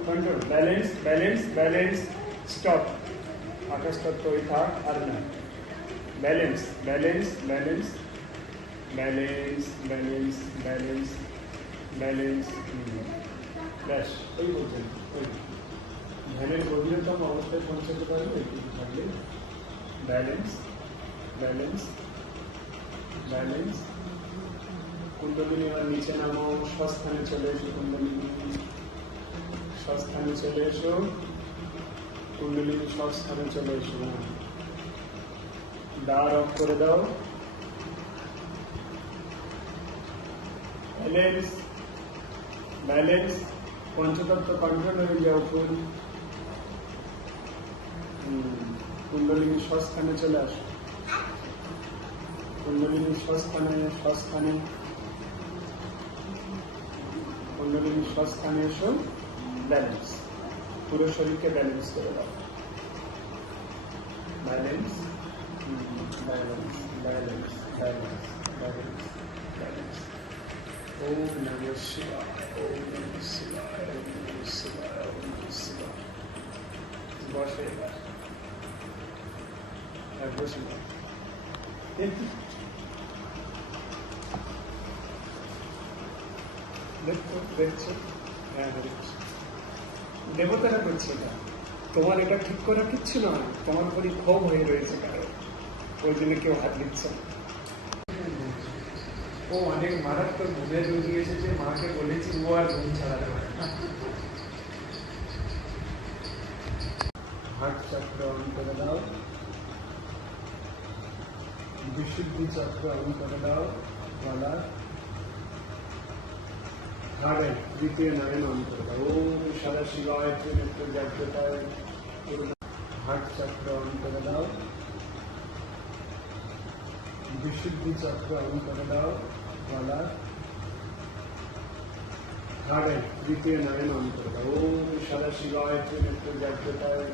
control balance balance balance stop आकाश तत्व था अर्ना balance balance balance balance balance balance balance ব্যাস ওই বলছেন ওই ধ্যানের গভীরতম অবস্থায় পৌঁছাতে পারবে একটু থাকলে ব্যালেন্স ব্যালেন্স ব্যালেন্স কুণ্ডলিনী এবার নিচে নামো স্বস্থানে চলে এসো কুণ্ডলিনী স্বস্থানে চলে এসো কুণ্ডলিনী স্বস্থানে চলে এসো দ্বার অফ করে দাও ব্যালেন্স ব্যালেন্স পঞ্চতত্ত্ব কন্ট্রোল হয়ে যাও ফুল কুণ্ডলিনী স্বস্থানে চলে আসো কুণ্ডলিনী স্বস্থানে স্বস্থানে কুণ্ডলিনী স্বস্থানে এসো ব্যালেন্স পুরো শরীরকে ব্যালেন্স করে দাও balance balance balance balance balance balance ওম নমঃ শিবায় ওম নমঃ শিবায় ওম নমঃ শিবায় ওম নমঃ শিবায় বসে আর বসে দেখছো হ্যাঁ দেখছো দেবতারা করছে এটা তোমার এটা ঠিক করা কিচ্ছু নয় তোমার উপরই ক্ষোভ হয়ে রয়েছে কারো ওই জন্য কেউ হাত দিচ্ছে না ও অনেক মারাত্মক ঘুমের রোগী এসেছে মাকে বলেছি ও আর ঘুম ছাড়াতে পারে না হার্ট চক্র অন করে দাও বিশুদ্ধি চক্র অন করে দাও গলা হাড়ের দ্বিতীয় নয়ন অন করে দাও ওম সদা শিবায় ত্রিনেত্র জাগ্রতায় হার্ট চক্র অন করে দাও বিশুদ্ধি চক্র অন করে দাও গলা হাড়ের দ্বিতীয় নয়ন অন করে দাও ওম সদা শিবায় ত্রিনেত্র জাগ্রতায়